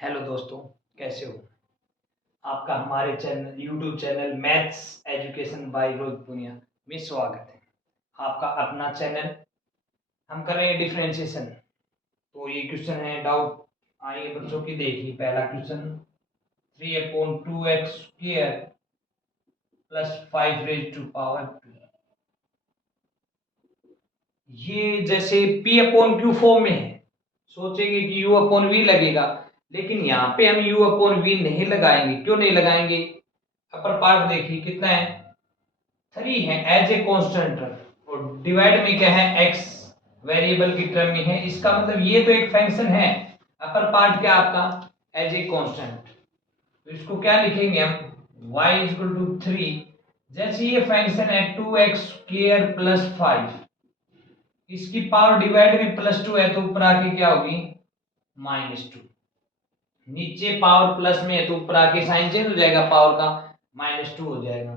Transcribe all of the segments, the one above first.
Hello दोस्तों, कैसे हो? आपका हमारे channel YouTube channel maths education by Roj Punia में स्वागत है। आपका अपना चैनल। हम कर रहे हैं डिफरेंशिएशन। तो ये क्वेश्चन है डाउट। आइए बच्चों की देखिए पहला question. 3/2x square plus 5 raise to power 2। ये जैसे p/q फॉर्म में है, सोचेंगे कि u/v लगेगा, लेकिन यहाँ पे हम u/v नहीं लगाएंगे। क्यों नहीं लगाएंगे? अपर पार्ट देखिए कितना है, 3 है एज ए कांस्टेंट, और डिवाइड में क्या है, x वेरिएबल की टर्म में है। इसका मतलब ये तो एक फंक्शन है। अपर पार्ट क्या आपका, एज ए कांस्टेंट। तो इसको क्या लिखेंगे हम, y इक्वल टू 3। जैसे ये फंक्शन है 2x स्क्वायर प्लस 5, इसकी पावर डिवाइड में +2 है तो ऊपर आके क्या होगी, -2। नीचे पावर प्लस में है तो ऊपर आके साइन चेंज हो जाएगा, पावर का -2 हो जाएगा।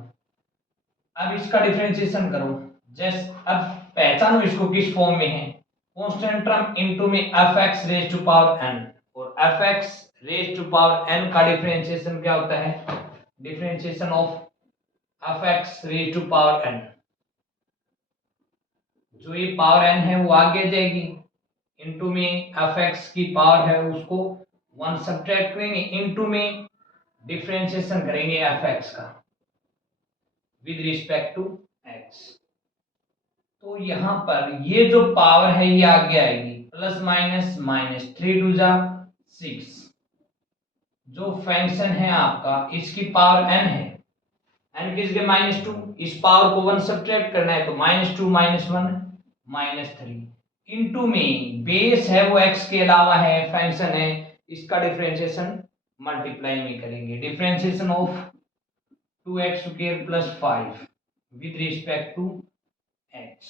अब इसका डिफरेंशिएशन करो। जैसे अब पहचानो इसको किस फॉर्म में है, कांस्टेंट टर्म इनटू में fx raise to power n, और fx raise to power n का डिफरेंशिएशन क्या होता है, differentiation of fx raise to power n। जो ये पावर n है वो आगे जाएगी, इनटू में fx की पावर है उसको 1 सब्ट्रैक्ट करेंगे, इनटू में डिफरेंशिएशन करेंगे fx का विद रिस्पेक्ट टू x। तो यहां पर ये जो पावर है ये आगे आएगी, प्लस माइनस माइनस 3 टू जा 6। जो फंक्शन है आपका इसकी पावर n है, n किस के -2, इस पावर को 1 सब्ट्रैक्ट करना है तो -2 -1 -3, इनटू में बेस है वो x के अलावा है, फंक्शन है, इसका डिफरेंशिएशन मल्टीप्लाई में करेंगे। Differentiation of 2x square plus 5 with respect to x।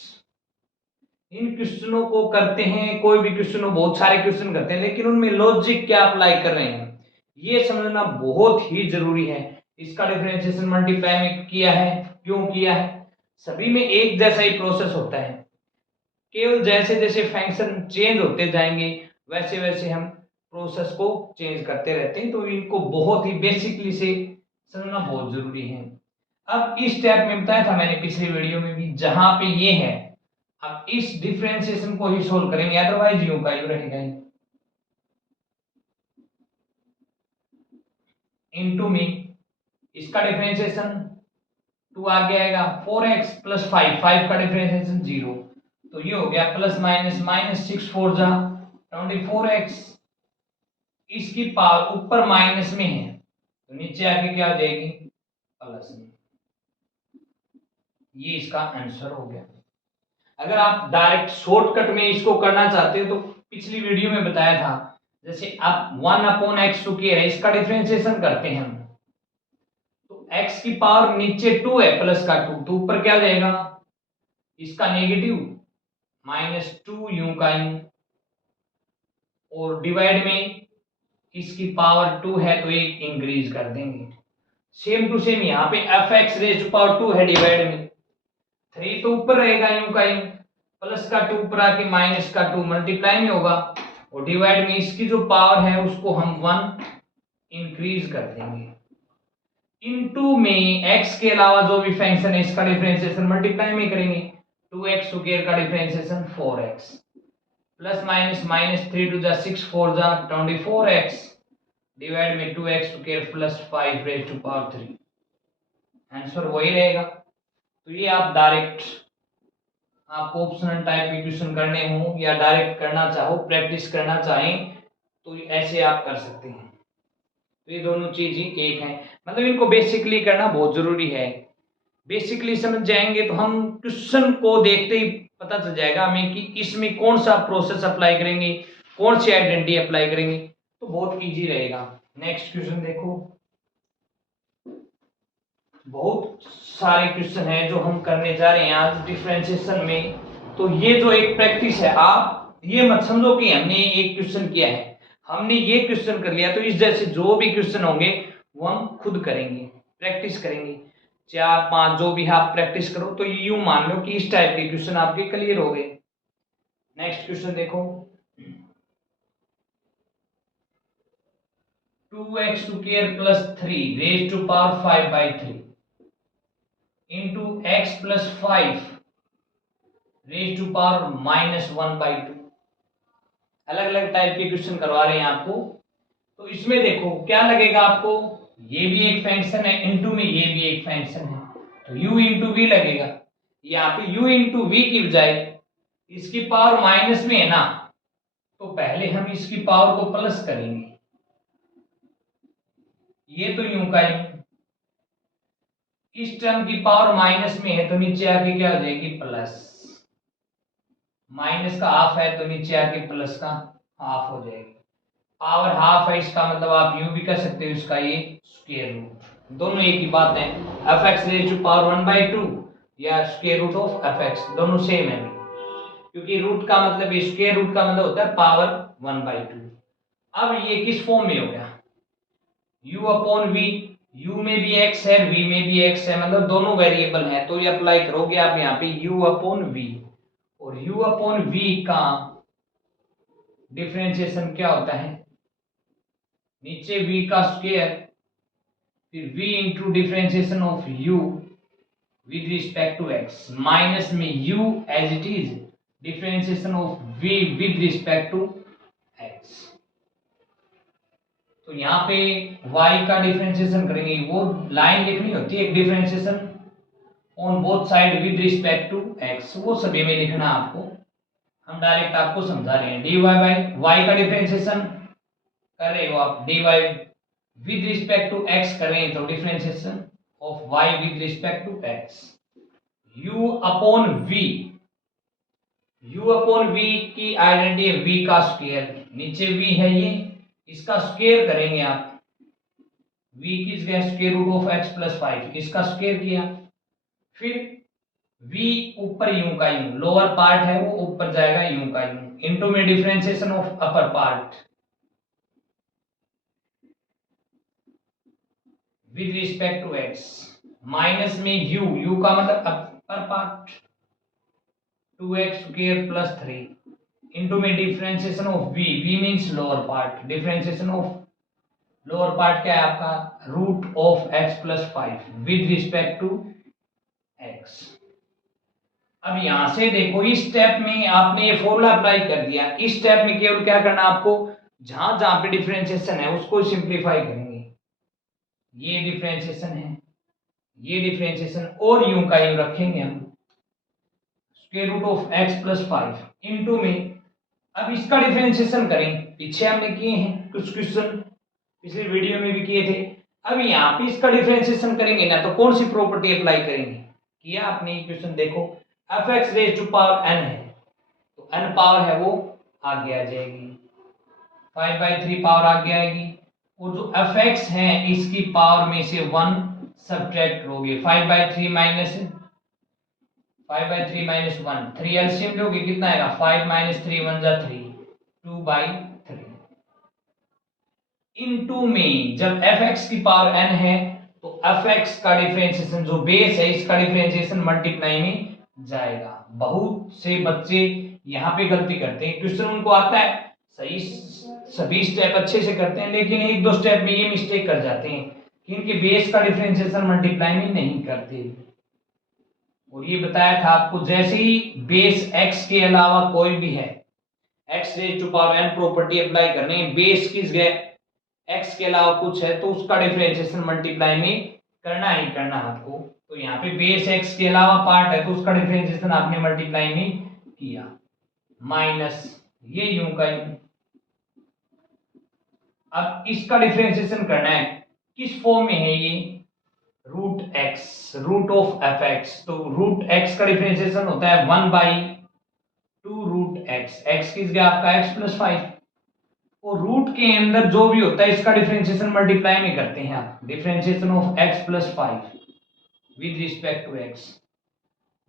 इन क्वेश्चनों को करते हैं, कोई भी क्वेश्चन हो, बहुत सारे क्वेश्चन करते हैं, लेकिन उनमें लॉजिक क्या अप्लाई कर रहे हैं ये समझना बहुत ही जरूरी है। इसका डिफरेंशिएशन मल्टीप्लाई में किया है, क्यों किया है, सभी में एक जैसा ही प्रोसेस होता है, केवल जैसे जैसे फंक्शन चेंज होते जाएंगे वैसे वैसे हम प्रोसेस को चेंज करते रहते हैं। तो इनको बहुत ही बेसिकली से समझना बहुत जरूरी है। अब इस स्टेप में बताया था मैंने पिछली वीडियो में भी, जहां पे ये है, अब इस डिफरेंशिएशन को ही सोल्व करेंगे, अदरवाइज यू का यू रहेगा। इनटू में इसका डिफरेंशिएशन 2 आगे आएगा, 4x प्लस 5 का डिफरेंशिएशन 0, तो ये हो गया प्लस माइनस माइनस 6 4 जा 24x। इसकी पावर ऊपर माइनस में है तो नीचे आके क्या हो जाएगी, प्लस में। ये इसका आंसर हो गया। अगर आप डायरेक्ट शॉर्टकट में इसको करना चाहते हो तो पिछली वीडियो में बताया था, जैसे आप 1/x² है, इसका डिफरेंशिएशन करते हैं हम, तो x की पावर नीचे 2 है प्लस का 2, तो ऊपर क्या हो जाएगा, इसका नेगेटिव -2 यूं का यूं, और डिवाइड में इसकी पावर 2 है तो एक इंक्रीज कर देंगे। सेम टू सेम यहाँ पे fx रेज टू पावर 2 है, डिवाइड में 3 तो ऊपर रहेगा यूं का यूं, प्लस का 2 ऊपर आके माइनस का 2 मल्टीप्लाई में होगा, और डिवाइड में इसकी जो पावर है उसको हम 1 इंक्रीज कर देंगे, इनटू में x के अलावा जो भी फंक्शन है इसका डिफरेंशिएशन मल्टीप्लाई में करेंगे। 2x स्क्वायर का differentiation 4x, plus minus minus 3 two जा 6 4 जा 24x, डिवाइड में 2x square plus 5 raise to power 3, answer वही रहेगा। तो ये आप डायरेक्ट, आपको ऑप्शनल टाइप के क्वेश्चन करने हो या डायरेक्ट करना चाहो, प्रैक्टिस करना चाहें तो ऐसे आप कर सकते हैं। तो ये दोनों चीज ही एक है, मतलब इनको बेसिकली करना बहुत जरूरी है। बेसिकली समझ जाएंगे तो हम क्वेश्चन को देखते ही पता चल जाएगा हमें कि इसमें कौन सा प्रोसेस अप्लाई करेंगे, कौन सी आइडेंटिटी अप्लाई करेंगे, तो बहुत इजी रहेगा। नेक्स्ट क्वेश्चन देखो, बहुत सारे क्वेश्चन हैं जो हम करने जा रहे हैं आज डिफरेंशिएशन में। तो ये जो एक प्रैक्टिस है, आप ये मत समझो कि हमने एक क्वेश्चन किया है, हमने ये क्वेश्चन कर लिया तो इस जैसे जो भी क्वेश्चन होंगे वो हम खुद करेंगे, प्रैक्टिस करेंगे। 4 5 जो भी आप प्रैक्टिस करो तो यूं मान लो कि इस टाइप के क्वेश्चन आपके क्लियर हो गए। नेक्स्ट क्वेश्चन देखो, 2x square plus 3 raise to power 5/3 into x plus 5 raise to power -1/2। अलग अलग टाइप के क्वेश्चन करवा रहे हैं आपको। तो इसमें देखो क्या लगेगा आपको, ये भी एक फंक्शन है, इंटू में ये भी एक फंक्शन है, तो u इंटू वी लगेगा। यहाँ पे u इंटू वी की बजाय इसकी पावर माइनस में है ना, तो पहले हम इसकी पावर को प्लस करेंगे। ये तो यूं का यूं, इस टर्म की पावर माइनस में है तो नीचे आके क्या हो जाएगी प्लस, माइनस का हाफ है तो नीचे आके प्लस का हाफ हो जाएगी। पावर हाफ है इसका मतलब आप यूं भी कर सकते हो, इसका ये स्क्वायर रूट, दोनों एक ही बात है। F x raise to power 1/2 या square root of f x दोनों सेम है, क्योंकि रूट का मतलब स्क्वायर रूट का मतलब होता है पावर 1/2। अब ये किस फॉर्म में हो गया, u अपॉन वी, u में भी x है v में भी x है, मतलब दोनों वेरिएबल हैं, तो ये अप्लाई करोगे आप यहाँ पे u अपॉन v, और u अपॉन v का डिफरेंशिएशन क्या होता है, नीचे v का स्क्वायर फिर v into differentiation of u with respect to x minus में u as it is differentiation of v with respect to x। तो यहाँ पे y का डिफरेंशिएशन करेंगे, वो लाइन लिखनी होती है एक differentiation on both side with respect to x, वो सभी में लिखना आपको, हम डायरेक्ट आपको समझा रहे हैं। dy बाई y का डिफरेंशिएशन कर रहे हो आप, dy with respect to x कर रहे हैं तो differentiation of y with respect to x, u upon v, u upon v की आइडेंटिटी है v का स्क्वायर, नीचे v है ये, इसका स्क्वायर करेंगे आप, v की जगह square root of x plus 5, इसका स्क्वायर किया, फिर v ऊपर यूं का यूं, लोअर पार्ट है वो ऊपर जाएगा यूं का यूं, इनटू में differentiation of upper part with respect to x minus में u का मतलब upper part 2x square plus 3 into में differentiation of v means lower part, differentiation of lower part क्या है आपका root of x plus 5 with respect to x। अब यहां से देखो इस स्टेप में आपने ये फॉर्मूला अप्लाई कर दिया, इस स्टेप में केवल क्या करना आपको, जहां जहां पे डिफरेंशिएशन है उसको सिंप्लीफाई करेंगे, ये डिफरेंशिएशन है, ये डिफरेंशिएशन और यूं का यूं रखेंगे हम, square root of x plus 5 into में, अब इसका डिफरेंशिएशन करें, पीछे हमने किए हैं कुछ क्वेश्चन, पिछले वीडियो में भी किए थे। अब यहाँ पे इसका डिफरेंशिएशन करेंगे ना, तो कौन सी प्रॉपर्टी अप्लाई करेंगे, किया आपने क्वेश्चन देखो, f x raise to power n है, तो n पावर है वो आगे आ जाएगी, 5/3 पावर आगे आएगी, और जो एफ एक्स है इसकी पावर में से 1 सब्ट्रैक्ट करोगे, 5/3 माइनस 1 3 एलसीएम लोगे कितना आएगा, 5 - 3 1 जा 3 2/3 इनटू में, जब fx की पावर n है तो fx का डिफरेंशिएशन जो बेस है इसका डिफरेंशिएशन मल्टीप्लाई में जाएगा। बहुत से बच्चे यहाँ पे गलती करते हैं, क्वेश्चन उनको आता है सही, सभी स्टेप अच्छे से करते हैं, लेकिन एक दो स्टेप में ये मिस्टेक कर जाते हैं कि इनके बेस का डिफरेंशिएशन मल्टीप्लाई में नहीं करते। और ये बताया था आपको, जैसे ही बेस x के अलावा कोई भी है, x raise to power n property apply करनी है, बेस की जगह x के अलावा कुछ है तो उसका डिफरेंशिएशन मल्टीप्लाई में करना ही करना आपको। तो यहाँ पे बेस x के अलावा पार्ट है तो उसका डिफरेंशिएशन आपने मल्टीप्लाई में किया, माइनस ये यूं का यूं। अब इसका डिफरेंशिएशन करना है, किस फॉर्म में है ये, root x root of f x, तो रूट x का डिफरेंशिएशन होता है 1/2 रूट x की जगह आपका x प्लस 5, और रूट के अंदर जो भी होता है इसका डिफरेंशिएशन मल्टीप्लाई में करते हैं आप, differentiation of x plus 5 with respect to x,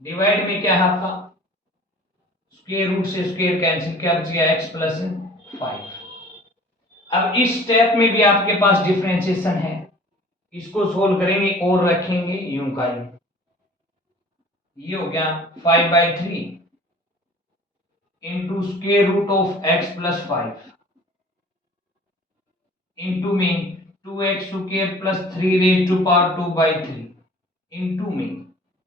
divide में क्या है आपका स्क्वायर रूट से स्क्वायर कैंसिल, क्या बच गया x प्लस 5। अब इस स्टेप में भी आपके पास डिफरेंशिएशन है, इसको सोल्व करेंगे और रखेंगे यूं का यूं, ये हो गया 5/3 into square root of x plus 5 into में 2x square plus 3 raise to power 2/3 into में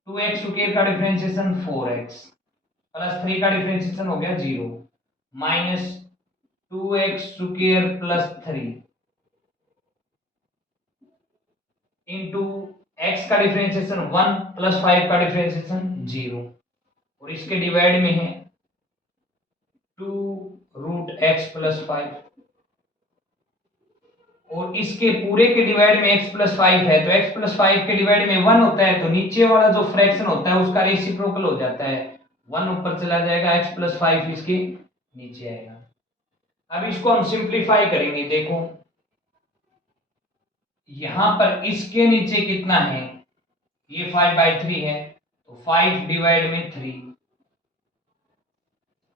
2x स्क्वायर का डिफरेंशिएशन 4x प्लस 3 का डिफरेंशिएशन हो गया 0 minus 2x square plus 3 into x का डिफरेंशिएशन 1 प्लस 5 का डिफरेंशिएशन 0 और इसके डिवाइड में है 2√x प्लस 5 और इसके पूरे के डिवाइड में x प्लस 5 है तो x प्लस 5 के डिवाइड में 1 होता है तो नीचे वाला जो फ्रैक्शन होता है उसका रेसिप्रोकल हो जाता है 1 ऊपर चला जाएगा x प्लस 5 इसके नीचे आएगा। अब इसको हम सिंप्लीफाई करेंगे। देखो यहां पर इसके नीचे कितना है, ये 5/3 है तो 5 डिवाइड में 3,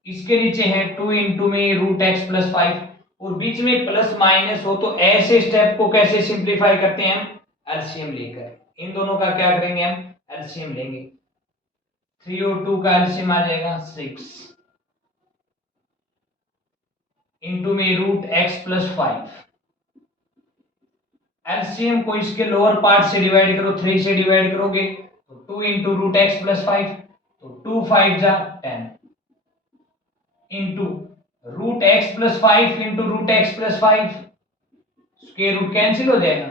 इसके नीचे है 2 इंटू में √x प्लस 5 और बीच में प्लस माइनस हो तो ऐसे स्टेप को कैसे सिंप्लीफाई करते हैं हम, एलसीएम लेकर। इन दोनों का क्या करेंगे हम, एलसीएम लेंगे। 3 और 2 का एलसीएम आ जाएगा 6 इंटू में √x प्लस 5। एलसीएम को इसके लोअर पार्ट से डिवाइड करो, 3 से डिवाइड करोगे तो 2 इंटू √x प्लस 5 तो 2 5 जा 10 into √x plus 5 into √x plus 5 square root cancel हो जाएगा,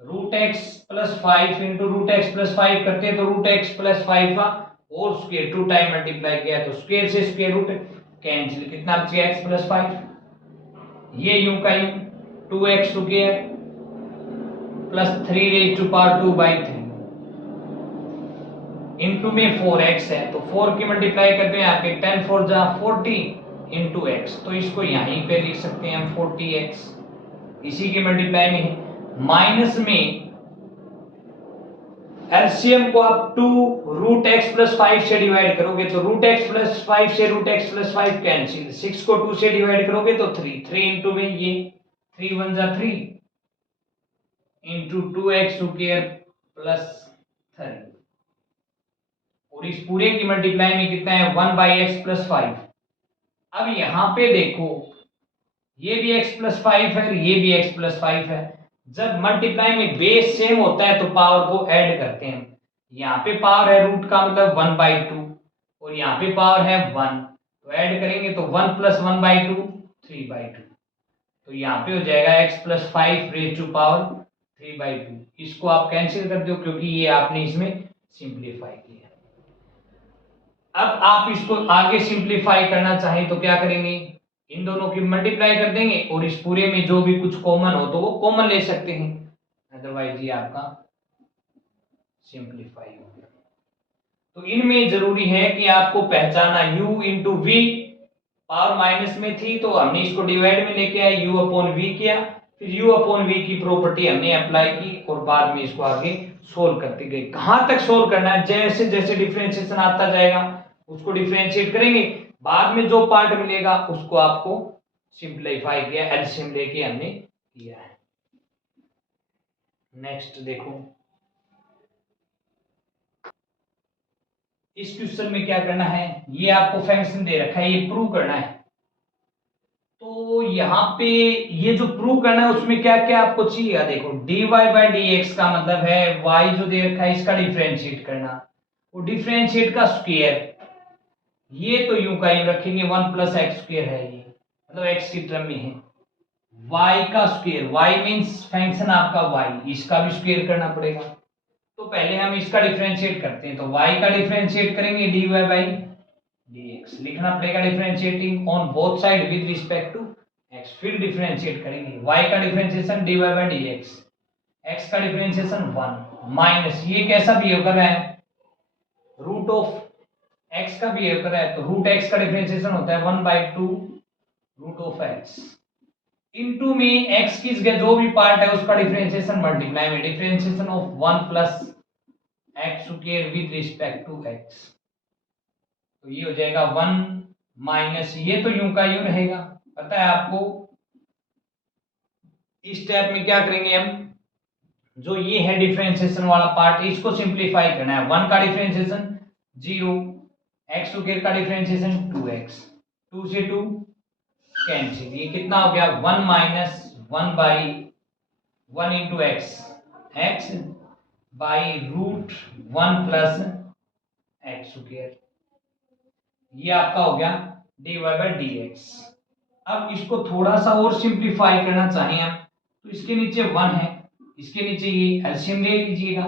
√x plus 5 into √x plus 5 करते हैं तो √x प्लस 5 का होल स्क्वायर 2 टाइम मल्टीप्लाई किया तो स्क्वायर से स्क्वायर रूट कैंसिल, कितना बचेगा x प्लस 5। ये यूं का यूं 2x square plus 3 raise to power 2/3 into में 4x है तो 4 की मल्टीप्लाई करते हैं यहाँ पे 10 4 जा 40 इंटू x तो इसको यहीं पे लिख सकते हैं हम 40x, इसी के मल्टीप्लाई में है। माइनस में एलसीएम को आप 2√x प्लस 5 से डिवाइड करोगे तो √x प्लस 5 से √x प्लस 5 कैंसिल, 6 को 2 से डिवाइड करोगे तो 3 इंटू में ये 3 1 जा 3 इंटू 2x स्क्वायर प्लस 3 और इस पूरे की मल्टीप्लाई में कितना है 1/x प्लस 5। अब यहां पे देखो ये भी x प्लस 5 है, ये भी x प्लस 5 है। जब मल्टीप्लाई में बेस सेम होता है तो पावर को ऐड करते हैं। यहाँ पे पावर है रूट का मतलब 1/2 और यहाँ पे पावर है 1 तो ऐड करेंगे तो 1 प्लस 1/2 3/2 तो यहाँ पे हो जाएगा x plus 5 raise to power 3/2। इसको आप कैंसिल कर दो क्योंकि ये आपने इसमें सिंप्लीफाई किया। अब आप इसको आगे सिंप्लीफाई करना चाहें तो क्या करेंगे, इन दोनों की मल्टीप्लाई कर देंगे और इस पूरे में जो भी कुछ कॉमन हो तो वो कॉमन ले सकते हैं, अदरवाइज ये आपका सिंप्लीफाई हो गया। तो इनमें जरूरी है कि आपको पहचाना u into we power minus में थी तो हमने इसको डिवाइड में लेके आए u अपॉन वी किया, फिर u अपॉन वी की प्रॉपर्टी हमने अप्लाई की और बाद में इसको आगे सोल्व करते गए। कहां तक सोल्व करना है, जैसे जैसे डिफरेंशिएशन आता जाएगा उसको डिफरेंशिएट करेंगे, बाद में जो पार्ट मिलेगा उसको आपको सिंप्लीफाई किया, एलसीएम लेके हमने किया है। नेक्स्ट देखो इस क्वेश्चन में क्या करना है, ये आपको फंक्शन दे रखा है, ये प्रूव करना है। तो यहाँ पे ये जो प्रूव करना है उसमें क्या क्या आपको चाहिए, देखो dy/dx का मतलब है y जो दे रखा है इसका डिफरेंशिएट करना, वो डिफरेंशिएट का स्क्वायर, ये तो यूं का यूं रखेंगे 1 प्लस एक्स स्क्वायर है, ये मतलब x की टर्म में है। y का स्क्वायर, y मींस फंक्शन आपका y, इसका भी स्क्वायर करना पड़ेगा। तो पहले हम इसका डिफरेंशिएट करते हैं तो y का डिफरेंशिएट करेंगे dy/dx, लिखना पड़ेगा differentiating on both side with respect to x, फिर डिफरेंशिएट करेंगे y का डिफरेंशिएशन dy/dx, x का डिफरेंशिएशन 1 माइनस ये कैसा बिहेव कर रहा है रूट ऑफ x का बिहेव कर रहा है तो रूट x का डिफरेंशिएशन होता है 1/2 रूट ऑफ x इनटू में x की जगह जो भी पार्ट है उसका डिफरेंशिएशन मल्टीप्लाई में differentiation of 1 plus x square with respect to x, तो ये हो जाएगा 1 माइनस ये तो यूं का यूं रहेगा। पता है आपको इस स्टेप में क्या करेंगे हम, जो ये है डिफरेंशिएशन वाला पार्ट इसको सिंप्लीफाई करना है। 1 का डिफरेंशिएशन 0, x स्क्वायर का डिफरेंशिएशन 2x, 2 से 2 कैंसिल, ये कितना हो गया 1 minus 1/2 1 into x, x by root 1 plus x square, ये आपका हो गया dy बाई डी एक्स। अब इसको थोड़ा सा और सिंप्लीफाई करना चाहें हम तो इसके नीचे 1 है, इसके नीचे ये एलसीएम ले लीजिएगा,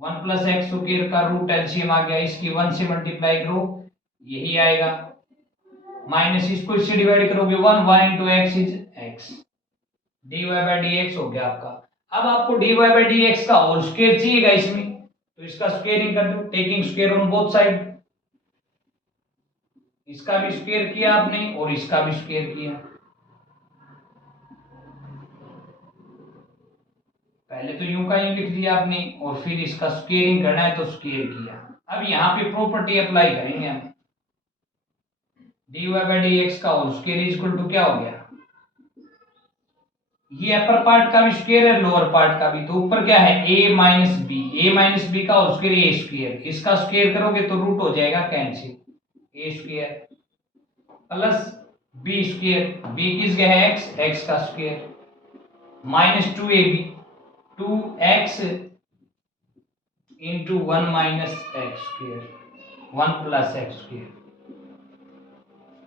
1 प्लस एक्स स्क्वायर का रूट एलसीएम आ गया, इसकी 1 से मल्टीप्लाई करो यही आएगा, माइनस इसको इससे डिवाइड करोगे 1 into x is x, dy by d x हो गया आपका। अब आपको dy बाई डी एक्स का होल स्क्वायर चाहिएगा इसमें, तो इसका स्क्वायरिंग कर दो, taking square on both side, इसका भी स्क्वायर किया आपने और इसका भी स्क्वायर किया, पहले तो यूं का यूं लिख दिया आपने और फिर इसका स्क्वायरिंग करना है तो स्क्वायर किया। अब यहाँ पे प्रॉपर्टी अप्लाई करेंगे हम, dy बाई डी एक्स का whole square is equal to क्या हो गया, ये अपर पार्ट का भी स्क्वायर है लोअर पार्ट का भी, तो ऊपर क्या है a माइनस बी का होल स्क्वायर ए स्क्वायर, इसका स्क्वायर करोगे तो रूट हो जाएगा cancel, A square plus B square, B किस गया है एक्स, एक्स का square minus 2ab 2x into 1 minus X square 1 plus x square,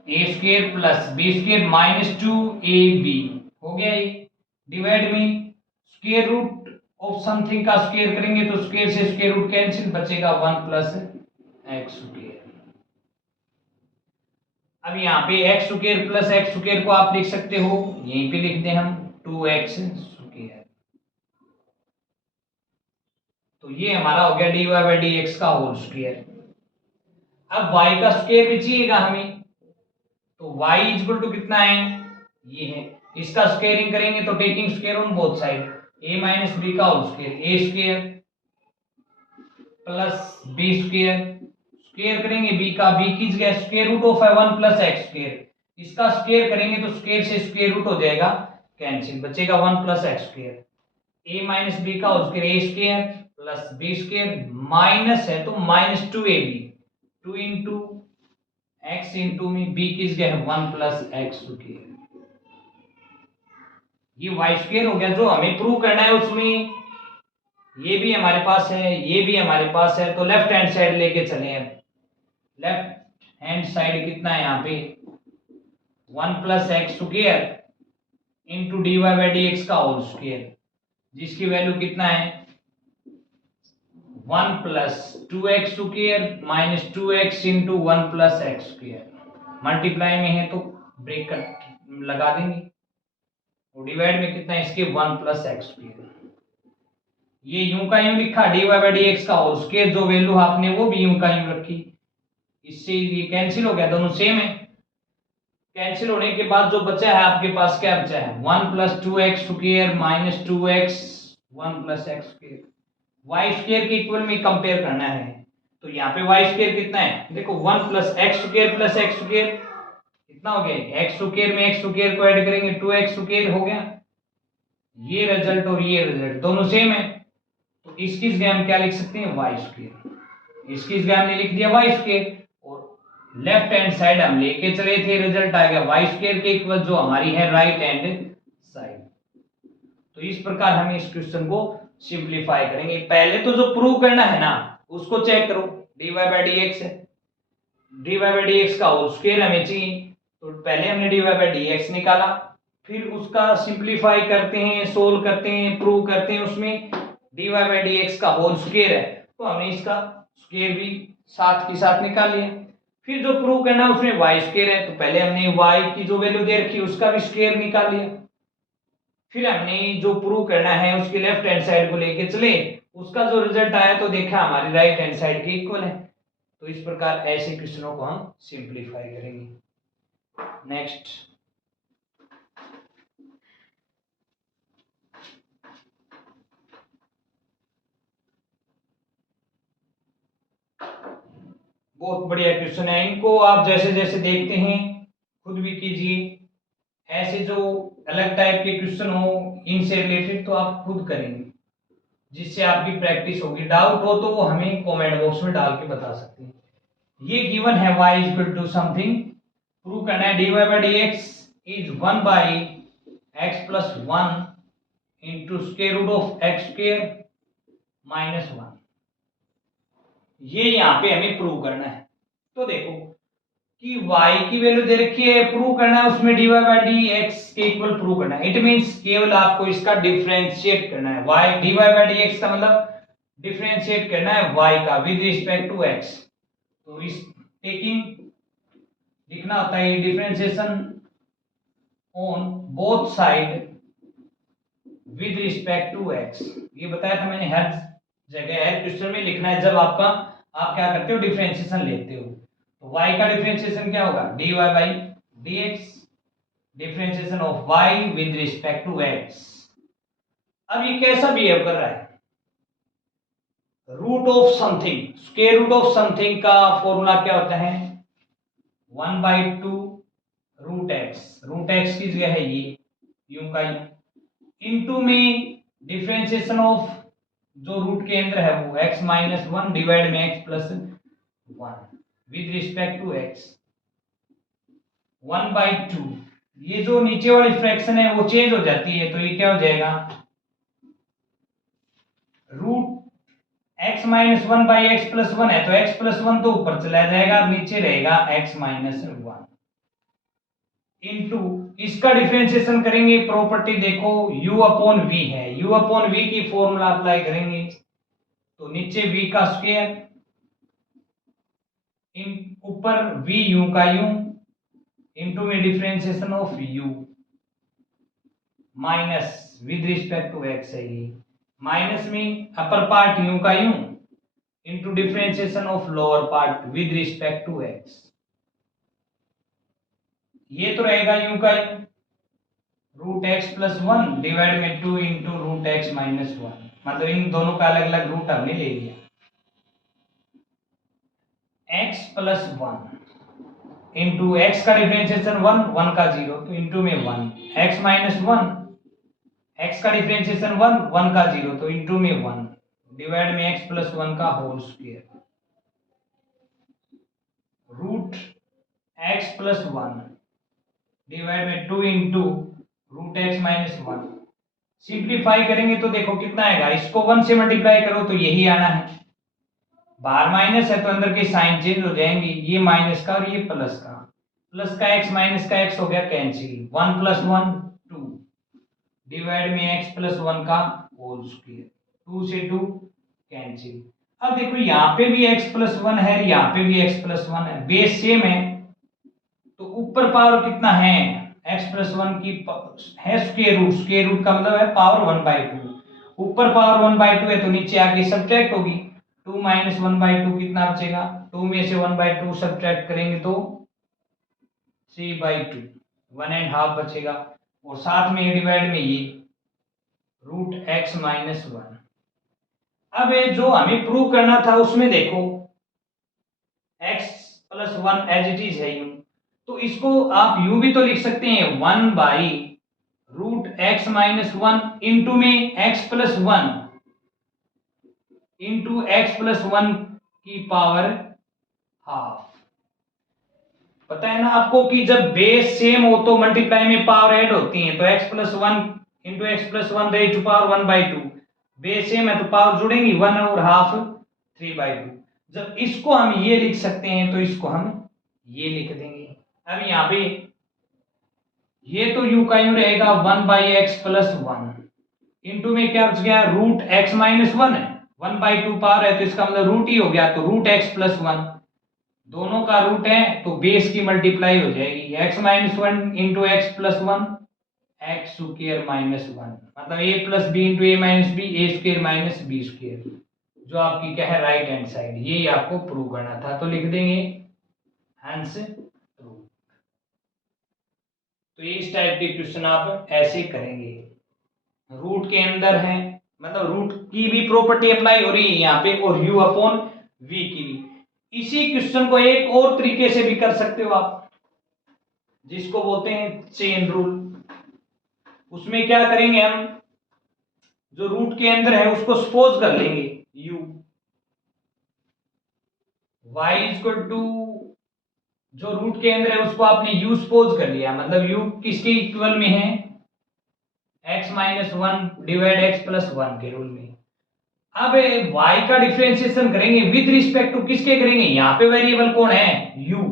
A square plus B square minus 2ab हो गया, ये डिवाइड में स्क्वायर रूट ऑफ समथिंग का square करेंगे तो स्क्वायर से स्क्वायर रूट कैंसिल, बचेगा 1 प्लस एक्स स्क्वायर। अब यहाँ पे x square plus x square को आप लिख सकते हो, यहीं पे लिख दें हम 2x स्क्वायर, तो ये हमारा हो गया dy बाई डी एक्स का होल स्क्वायर। अब y का स्क्वायर भी चाहिएगा हमें, तो y इक्वल टू कितना है, ये है, इसका स्क्वायरिंग करेंगे तो taking square on both side, a minus B का whole square, A square plus B square, square करेंगे b का, b की जगह स्क्वायर रूट ऑफ है 1 प्लस एक्स स्क्वायर, इसका स्क्वायर करेंगे तो स्क्वायर से स्क्वायर रूट हो जाएगा कैंसिल, बचेगा 1 plus x square, a minus B का whole square A square plus B square minus है तो minus 2ab 2 into X into में b किस गया है 1 प्लस एक्स स्क्वायर, ये वाई स्क्वायर हो गया। जो हमें प्रूव करना है उसमें ये भी हमारे पास है ये भी हमारे पास है, तो लेफ्ट हैंड साइड लेके चले हैं, लेफ्ट हैंड साइड कितना है यहाँ पे 1 plus x square into d y by d x का होल स्क्वायर, जिसकी वैल्यू कितना है 1 plus 2x square minus 2x into 1 plus x square, multiply में है तो ब्रैकेट लगा देंगे, और डिवाइड में कितना है इसके 1 प्लस एक्स स्क्वायर, ये यूं का यूं लिखा d y by d x का होल स्क्वायर, जो वैल्यू आपने वो भी यूं का यूं रखी, इससे ये कैंसिल हो गया, दोनों सेम है, कैंसिल होने के बाद जो बचा है आपके पास क्या बचा है 1 plus 2x square minus 2x 1 plus x square, y square के इक्वल में कंपेयर करना है, तो यहाँ पे वाई स्क्वायर कितना है देखो 1 plus x square plus x square कितना हो गया, एक्स स्क्वायर में एक्स स्क्वायर को ऐड करेंगे 2x स्क्वायर हो गया, ये रिजल्ट और ये रिजल्ट दोनों सेम है, तो इसकी जगह हम क्या लिख सकते हैं वाई स्क्वायर, इसकी जगह हमने लिख दिया वाई स्क्वायर, और लेफ्ट हैंड साइड हम लेके चले थे, रिजल्ट आ गया वाई स्क्वायर के इक्वल जो हमारी है राइट हैंड साइड। तो इस प्रकार हम इस क्वेश्चन को सिंप्लीफाई करेंगे। पहले तो जो प्रूव करना है ना उसको चेक करो, dy बाई डी एक्स है, dy बाई डी एक्स का होल स्क्वायर हमें चाहिए, तो पहले हमने dy बाई डी एक्स निकाला, फिर उसका सिंप्लीफाई करते हैं, सोल्व करते हैं, प्रूव करते हैं, उसमें dy बाई डी एक्स का होल स्क्वायर है तो हमने इसका स्क्वायर भी साथ के साथ निकाल लिया, फिर जो प्रूव करना है उसमें y स्क्वायर है तो पहले हमने y की जो वैल्यू दे रखी है उसका भी स्क्वायर निकाल लिया, फिर हमने जो प्रूव करना है उसके लेफ्ट हैंड साइड को लेके चले, उसका जो रिजल्ट आया तो देखा हमारी राइट हैंड साइड के इक्वल है, तो इस प्रकार ऐसे क्वेश्चनों को हम सिंप्लीफाई करेंगे। नेक्स्ट बहुत बढ़िया क्वेश्चन है, इनको आप जैसे जैसे देखते हैं खुद भी कीजिए, ऐसे जो अलग टाइप के क्वेश्चन हो इनसे रिलेटेड तो आप खुद करेंगे, जिससे आपकी प्रैक्टिस होगी, डाउट हो तो वो हमें कमेंट बॉक्स में डाल के बता सकते हैं। ये गिवन है y equal to something, prove करना है dy by d x is 1 by x plus 1 into square root of x square minus 1। ये यहां पे हमें प्रूव करना है। तो देखो कि y की वैल्यू दे रखी है, प्रूव करना है उसमें dy बाई डी एक्स के इक्वल प्रूव करना है। इट मींस केवल आपको इसका डिफरेंशिएट करना है। y dy by d x का मतलब डिफरेंशिएट करना है y का विद रिस्पेक्ट टू x। तो इस टेकिंग लिखना होता है differentiation on both side with respect to x। ये बताया था मैंने, हर जगह हर क्वेश्चन में लिखना है जब आप क्या करते हो, डिफरेंशिएशन लेते हो। तो y का डिफरेंशिएशन क्या होगा, dy by dx, differentiation of y with respect to x। अब ये कैसा बिहेव कर रहा है, root of something, square root of something का फॉर्मूला क्या होता है, 1/2 रूट एक्स की जगह है ये यूं का यूं, इनटू में डिफरेंशिएशन ऑफ जो रूट के अंदर है वो x माइनस 1 डिवाइड में x plus 1 with respect to x 1/2। ये जो नीचे वाली फ्रैक्शन है वो चेंज हो जाती है, तो ये क्या हो जाएगा, root x minus 1 by x plus 1 है तो x प्लस 1 तो ऊपर चला जाएगा, नीचे रहेगा x माइनस 1 इनटू इसका डिफरेंशिएशन करेंगे। प्रॉपर्टी देखो u अपॉन v है, u अपॉन v की फॉर्मूला अप्लाई करेंगे तो नीचे v का स्क्वायर इन ऊपर v u का u इनटू में differentiation of u minus with respect to x है ये, माइनस में अपर पार्ट u का u into differentiation of lower part with respect to x। ये तो रहेगा u का u root x plus 1 divide में 2 इंटू रूट एक्स माइनस 1, मतलब इन दोनों का अलग अलग रूट हमने ले लिया। x प्लस 1 इंटू एक्स का डिफरेंशिएशन 1 1 का 0 तो इंटू में 1 x माइनस 1, x का डिफरेंशिएशन 1 1 का 0 तो इंटू में 1 डिवाइड में x प्लस 1 का whole square root x plus 1 divide में 2 into root x minus 1। Simplify करेंगे तो देखो कितना आएगा, इसको 1 से मल्टीप्लाई करो तो यही आना है, बाहर माइनस है तो अंदर के साइन चेंज हो जाएंगे, ये माइनस का और ये प्लस का x माइनस का x हो गया कैंसिल, 1 प्लस 1 2 डिवाइड में x प्लस 1 का होल स्क्वायर, 2 से 2 कैंसिल। अब देखो यहाँ पे भी x प्लस 1 है, यहाँ पे भी x प्लस 1 है, बेस सेम है तो ऊपर पावर कितना है, x प्लस 1 की है स्क्वायर रूट का मतलब है पावर 1/2, ऊपर पावर 1/2 है तो नीचे आके सब्ट्रैक्ट होगी, 2 माइनस 1/2 कितना बचेगा, 2 में से 1/2 सब्ट्रैक्ट करेंगे तो 3/2 1.5 बचेगा, और साथ में डिवाइड में ये रूट एक्स माइनस 1। अब ये जो हमें प्रूव करना था उसमें देखो x plus 1 as it is है यूं, तो इसको आप यूं भी तो लिख सकते हैं 1 by root x minus 1 into में x plus 1 into x plus 1 की पावर हाफ। पता है ना आपको कि जब बेस सेम हो तो मल्टीप्लाई में पावर ऐड होती है, तो x plus 1 into x plus 1 raise to power 1/2, base same है तो पावर जुड़ेंगी 1 और हाफ 3/2। जब इसको हम ये लिख सकते हैं तो इसको हम ये लिख देंगे। अब यहाँ पे ये तो u का u रहेगा 1 बाई एक्स प्लस 1 इंटू में क्या बच गया, रूट एक्स माइनस 1 है, 1/2 पावर है तो इसका मतलब रूट ही हो गया, तो रूट एक्स प्लस 1 दोनों का रूट है तो बेस की मल्टीप्लाई हो जाएगी, x minus 1 into x plus 1 x square minus 1, मतलब a plus b into a minus b, a square minus b square, जो आपकी क्या है राइट हैंड साइड, ये आपको प्रूव करना था तो लिख देंगे हैंस प्रूव। तो ये इस टाइप के क्वेश्चन आप ऐसे करेंगे, रूट के अंदर है मतलब रूट की भी प्रॉपर्टी अप्लाई हो रही है यहाँ पे और u अपॉन v की भी। इसी क्वेश्चन को एक और तरीके से भी कर सकते हो आप, जिसको बोलते हैं चेन रूल। उसमें क्या करेंगे हम, जो रूट के अंदर है उसको सपोज कर लेंगे u, y इक्वल टू जो रूट के अंदर है उसको आपने u सपोज कर लिया, मतलब u किसके इक्वल में है, x x minus 1 divide x plus 1 के रूल में। अब y का डिफरेंशिएशन करेंगे विद रिस्पेक्ट टू किसके करेंगे, यहाँ पे वेरिएबल कौन है u,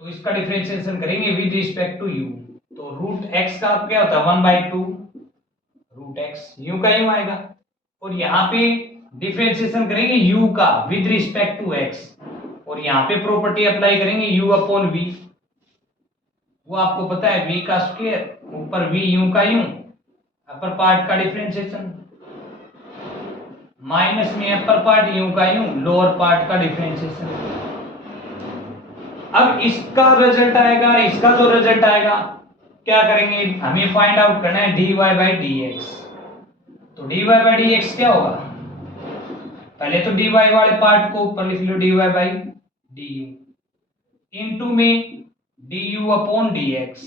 तो इसका डिफरेंशिएशन करेंगे विद रिस्पेक्ट टू u। तो रूट x का क्या होता है 1/2 रूट x, u का u आएगा। और यहाँ पे डिफरेंशिएशन करेंगे u का विद रिस्पेक्ट टू x, और यहाँ पे प्रॉपर्टी अप्लाई करेंगे u अपॉन v। वो आपको पता है v का स्क्वायर ऊपर v u का u, अपर पार्ट का डिफरेंशिएशन माइनस में अपर पार्ट u का u, लोअर पार्ट का डिफरेंशिएशन। अब इसका रिजल्ट आएगा और इसका जो रिजल्ट आएगा क्या करेंगे, हमें फाइंड आउट करना है dy बाई dx। तो dy बाई dx क्या होगा, पहले तो dy वाले पार्ट को ऊपर लिख लो dy बाई du इनटू में du अपॉन dx,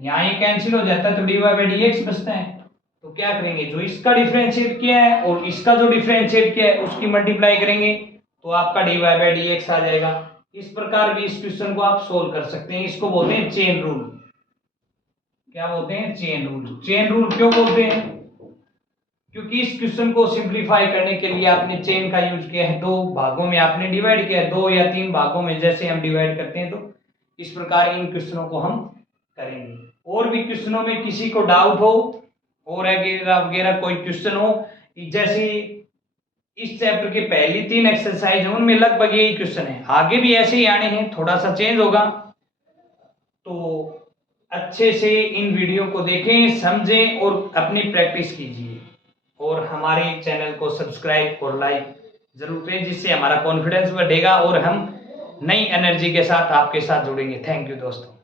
यहाँ ये कैंसिल हो जाता है तो dy बाई dx बचता है। तो क्या करेंगे, जो इसका डिफरेंशिएट किया है और इसका जो डिफरेंशिएट किया है उसकी मल्टीप्लाई करेंगे तो आपका dy बाई dx आ जाएगा। इस प्रकार भी इस क्वेश्चन को आप सोल्व कर सकते हैं। इसको बोलते हैं चेन रूल। क्या बोलते हैं, चेन रूल। चेन रूल क्यों बोलते हैं, क्योंकि इस क्वेश्चन को सिंप्लीफाई करने के लिए आपने चेन का यूज किया है, 2 भागों में आपने डिवाइड किया है, 2 या 3 भागों में जैसे हम डिवाइड करते हैं, तो इस प्रकार इन क्वेश्चनों को हम करेंगे। और भी क्वेश्चनों में किसी को डाउट हो और वगैरह वगैरह कोई क्वेश्चन हो, जैसे इस चैप्टर के पहली 3 एक्सरसाइज है उनमें लगभग यही क्वेश्चन है, आगे भी ऐसे ही आने हैं, थोड़ा सा चेंज होगा। तो अच्छे से इन वीडियो को देखें, समझें और अपनी प्रैक्टिस कीजिए, और हमारे चैनल को सब्सक्राइब और लाइक जरूर करें, जिससे हमारा कॉन्फिडेंस बढ़ेगा और हम नई एनर्जी के साथ आपके साथ जुड़ेंगे। थैंक यू दोस्तों।